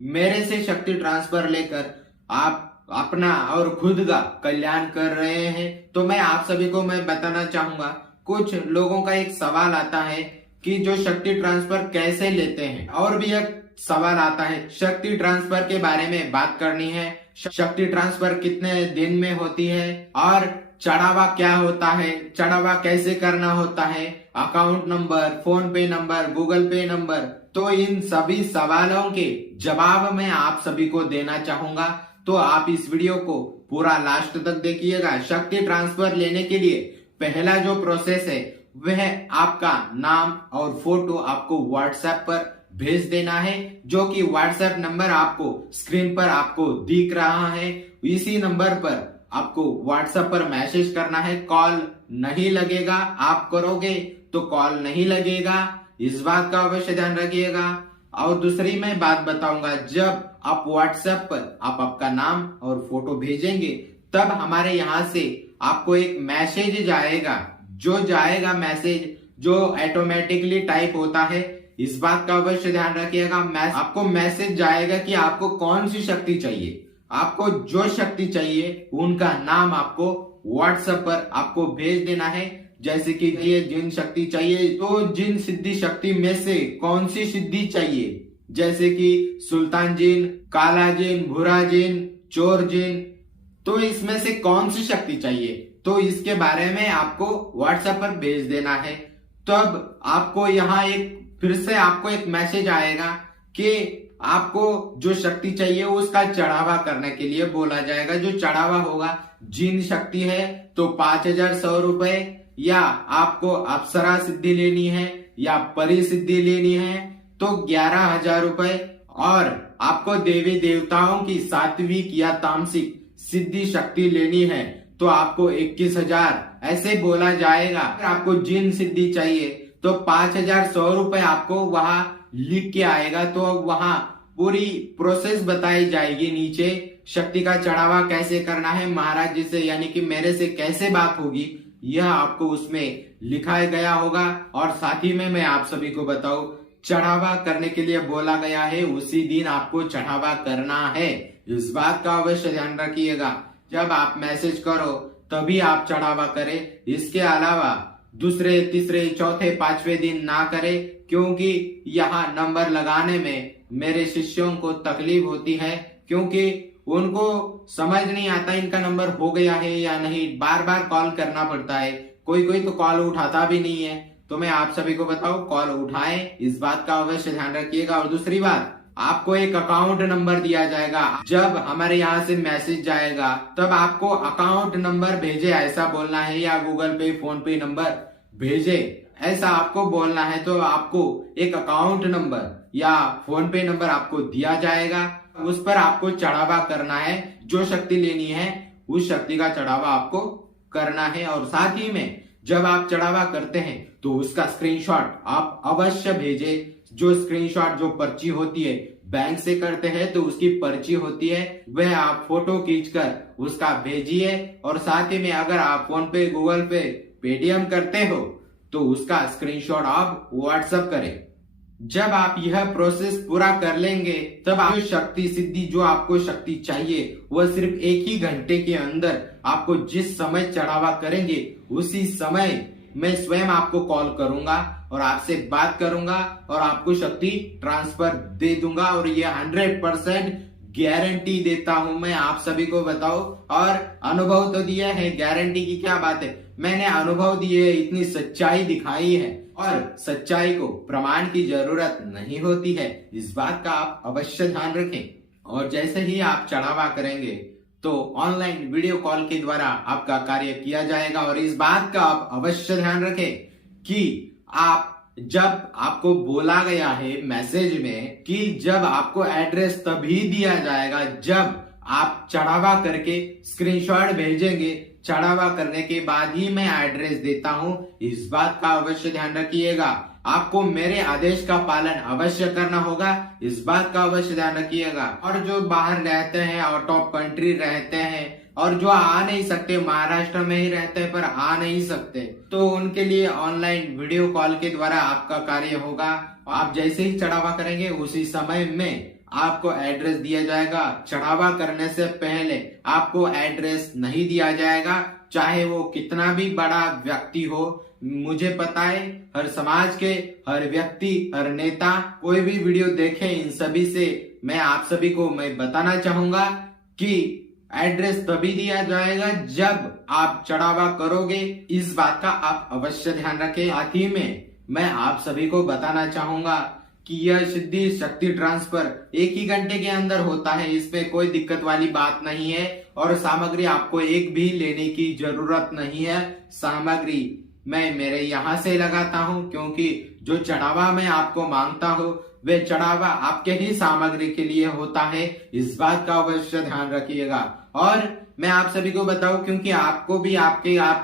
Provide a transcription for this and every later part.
मेरे से शक्ति ट्रांसफर लेकर आप अपना और खुद का कल्याण कर रहे हैं। तो मैं आप सभी को मैं बताना चाहूंगा, कुछ लोगों का एक सवाल आता है कि जो शक्ति ट्रांसफर कैसे लेते हैं, और भी एक सवाल आता है शक्ति ट्रांसफर के बारे में बात करनी है। शक्ति ट्रांसफर कितने दिन में होती है और चढ़ावा क्या होता है, चढ़ावा कैसे करना होता है, अकाउंट नंबर, फोन पे नंबर, गूगल पे नंबर। तो इन सभी सवालों के जवाब मैं आप सभी को देना चाहूंगा, तो आप इस वीडियो को पूरा लास्ट तक देखिएगा। शक्ति ट्रांसफर लेने के लिए पहला जो प्रोसेस है वह आपका नाम और फोटो आपको व्हाट्सएप पर भेज देना है, जो कि व्हाट्सएप नंबर आपको स्क्रीन पर आपको दिख रहा है। इसी नंबर पर आपको व्हाट्सएप पर मैसेज करना है। कॉल नहीं लगेगा, आप करोगे तो कॉल नहीं लगेगा, इस बात का अवश्य ध्यान रखिएगा। और दूसरी मैं बात बताऊंगा, जब आप व्हाट्सएप पर आप आपका नाम और फोटो भेजेंगे तब हमारे यहाँ से आपको एक मैसेज जाएगा, जो जाएगा मैसेज जो ऑटोमेटिकली टाइप होता है, इस बात का अवश्य ध्यान रखिएगा। आपको मैसेज जाएगा कि आपको कौन सी शक्ति चाहिए, आपको जो शक्ति चाहिए उनका नाम आपको व्हाट्सएप पर आपको भेज देना है। जैसे कि ये जिन शक्ति चाहिए, तो जिन सिद्धि शक्ति में से कौन सी सिद्धि चाहिए, जैसे कि सुल्तान जिन, काला जिन, भूरा जिन, चोर जिन, तो इसमें से कौन सी शक्ति चाहिए, तो इसके बारे में आपको व्हाट्सएप पर भेज देना है। तब आपको यहाँ फिर से आपको एक मैसेज आएगा कि आपको जो शक्ति चाहिए उसका चढ़ावा करने के लिए बोला जाएगा। जो चढ़ावा होगा, जिन शक्ति है तो 5100 रुपए, या आपको अप्सरा सिद्धि लेनी है या परी सिद्धि लेनी है तो 11,000 रुपए, और आपको देवी देवताओं की सात्विक या तामसिक सिद्धि शक्ति लेनी है तो आपको 21,000 ऐसे बोला जाएगा। आपको जिन सिद्धि चाहिए तो 5,100 रुपए आपको वहां लिख के आएगा। तो वहां पूरी प्रोसेस बताई जाएगी, नीचे शक्ति का चढ़ावा कैसे करना है, महाराज जी से यानी कि मेरे से कैसे बात होगी, यह आपको उसमें लिखा गया होगा। और साथ ही में मैं आप सभी को बताऊं, चढ़ावा करने के लिए बोला गया है, उसी दिन आपको चढ़ावा करना है, इस बात का अवश्य ध्यान रखिएगा। जब आप मैसेज करो तभी आप चढ़ावा करें, इसके अलावा दूसरे, तीसरे, चौथे, पांचवें दिन ना करें, क्योंकि यहाँ नंबर लगाने में मेरे शिष्यों को तकलीफ होती है, क्योंकि उनको समझ नहीं आता इनका नंबर हो गया है या नहीं, बार बार कॉल करना पड़ता है। कोई कोई तो कॉल उठाता भी नहीं है। तो मैं आप सभी को बताऊं, कॉल उठाएं, इस बात का अवश्य ध्यान रखिएगा। और दूसरी बात, आपको एक अकाउंट नंबर दिया जाएगा। जब हमारे यहाँ से मैसेज जाएगा तब आपको अकाउंट नंबर भेजे ऐसा बोलना है, या गूगल पे, फोन पे नंबर भेजे ऐसा आपको बोलना है। तो आपको एक अकाउंट नंबर या फोन पे नंबर आपको दिया जाएगा, उस पर आपको चढ़ावा करना है। जो शक्ति लेनी है उस शक्ति का चढ़ावा आपको करना है। और साथ ही में जब आप चढ़ावा करते हैं तो उसका स्क्रीनशॉट आप अवश्य भेजे। जो स्क्रीनशॉट, जो पर्ची होती है, बैंक से करते हैं तो उसकी पर्ची होती है, वह आप फोटो खींचकर उसका भेजिए। और साथ ही में अगर आप फोन पे, गूगल पे, पेटीएम करते हो तो उसका स्क्रीनशॉट आप व्हाट्सएप करें। जब आप यह प्रोसेस पूरा कर लेंगे तब आप शक्ति सिद्धि, जो आपको शक्ति चाहिए, वह सिर्फ 1 ही घंटे के अंदर आपको जिस समय चढ़ावा करेंगे उसी समय मैं स्वयं आपको कॉल करूंगा और आपसे बात करूंगा और आपको शक्ति ट्रांसफर दे दूंगा। और ये 100% गारंटी देता हूं मैं आप सभी को बताओ। और अनुभव तो दिया है, गारंटी की क्या बात है, मैंने अनुभव दिए, इतनी सच्चाई दिखाई है। और सच्चाई को प्रमाण की जरूरत नहीं होती है, इस बात का आप अवश्य ध्यान रखें। और जैसे ही आप चढ़ावा करेंगे तो ऑनलाइन वीडियो कॉल के द्वारा आपका कार्य किया जाएगा। और इस बात का आप अवश्य ध्यान रखें कि आप, जब आपको बोला गया है मैसेज में कि जब आपको एड्रेस तभी दिया जाएगा जब आप चढ़ावा करके स्क्रीनशॉट भेजेंगे। चढ़ावा करने के बाद ही मैं एड्रेस देता हूं, इस बात का अवश्य ध्यान रखिएगा। आपको मेरे आदेश का पालन अवश्य करना होगा, इस बात का अवश्य ध्यान रखिएगा। और जो बाहर रहते हैं, आउट ऑफ कंट्री रहते हैं, और जो आ नहीं सकते, महाराष्ट्र में ही रहते हैं पर आ नहीं सकते, तो उनके लिए ऑनलाइन वीडियो कॉल के द्वारा आपका कार्य होगा। आप जैसे ही चढ़ावा करेंगे उसी समय में आपको एड्रेस दिया जाएगा। चढ़ावा करने से पहले आपको एड्रेस नहीं दिया जाएगा, चाहे वो कितना भी बड़ा व्यक्ति हो। मुझे पता है हर समाज के हर व्यक्ति, हर नेता कोई भी वीडियो देखे, इन सभी से मैं आप सभी को मैं बताना चाहूंगा कि एड्रेस तभी दिया जाएगा जब आप चढ़ावा करोगे। इस बात का आप अवश्य ध्यान रखें। साथ ही में मैं आप सभी को बताना चाहूंगा कि यह सिद्धि शक्ति ट्रांसफर 1 ही घंटे के अंदर होता है, इसमें कोई दिक्कत वाली बात नहीं है और सामग्री आपको एक भी लेने की जरूरत नहीं है। सामग्री मैं मेरे यहाँ से लगाता हूँ, क्योंकि जो चढ़ावा मैं आपको मांगता हूँ वे चढ़ावा आपके ही सामग्री के लिए होता है। इस बात का अवश्य ध्यान रखिएगा। और मैं आप सभी को बताऊं, क्योंकि आपको भी आप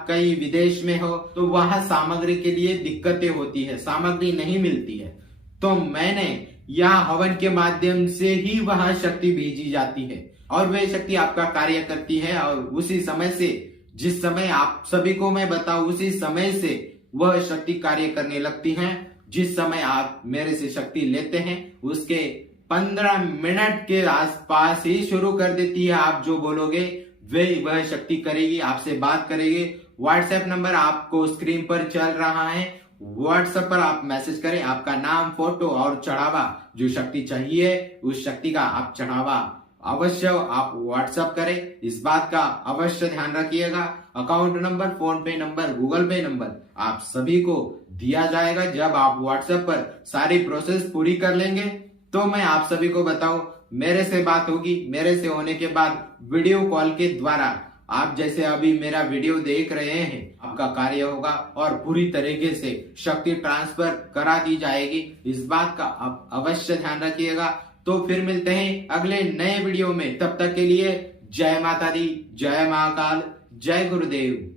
कहीं विदेश में हो तो वहां सामग्री के लिए दिक्कतें होती है, सामग्री नहीं मिलती है, तो मैंने यहाँ हवन के माध्यम से ही वह शक्ति भेजी जाती है और वह शक्ति आपका कार्य करती है। और उसी समय से, जिस समय आप सभी को मैं बताऊं, उसी समय से वह शक्ति कार्य करने लगती है। जिस समय आप मेरे से शक्ति लेते हैं उसके 15 मिनट के आसपास ही शुरू कर देती है। आप जो बोलोगे वह शक्ति करेगी, आपसे बात करेगी। व्हाट्सएप नंबर आपको स्क्रीन पर चल रहा है, व्हाट्सएप पर आप मैसेज करें, आपका नाम, फोटो और चढ़ावा, जो शक्ति चाहिए उस शक्ति का आप चढ़ावा अवश्य आप व्हाट्सएप करें। इस बात का अवश्य ध्यान रखिएगा। अकाउंट नंबर, फोन पे नंबर, गूगल पे नंबर आप सभी को दिया जाएगा। जब आप व्हाट्सएप पर सारी प्रोसेस पूरी कर लेंगे तो मैं आप सभी को बताऊं, मेरे से बात होगी। मेरे से होने के बाद वीडियो कॉल के द्वारा आप जैसे अभी मेरा वीडियो देख रहे हैं, आपका कार्य होगा और पूरी तरीके से शक्ति ट्रांसफर करा दी जाएगी। इस बात का आप अवश्य ध्यान रखिएगा। तो फिर मिलते हैं अगले नए वीडियो में। तब तक के लिए जय माता दी, जय महाकाल, जय गुरुदेव।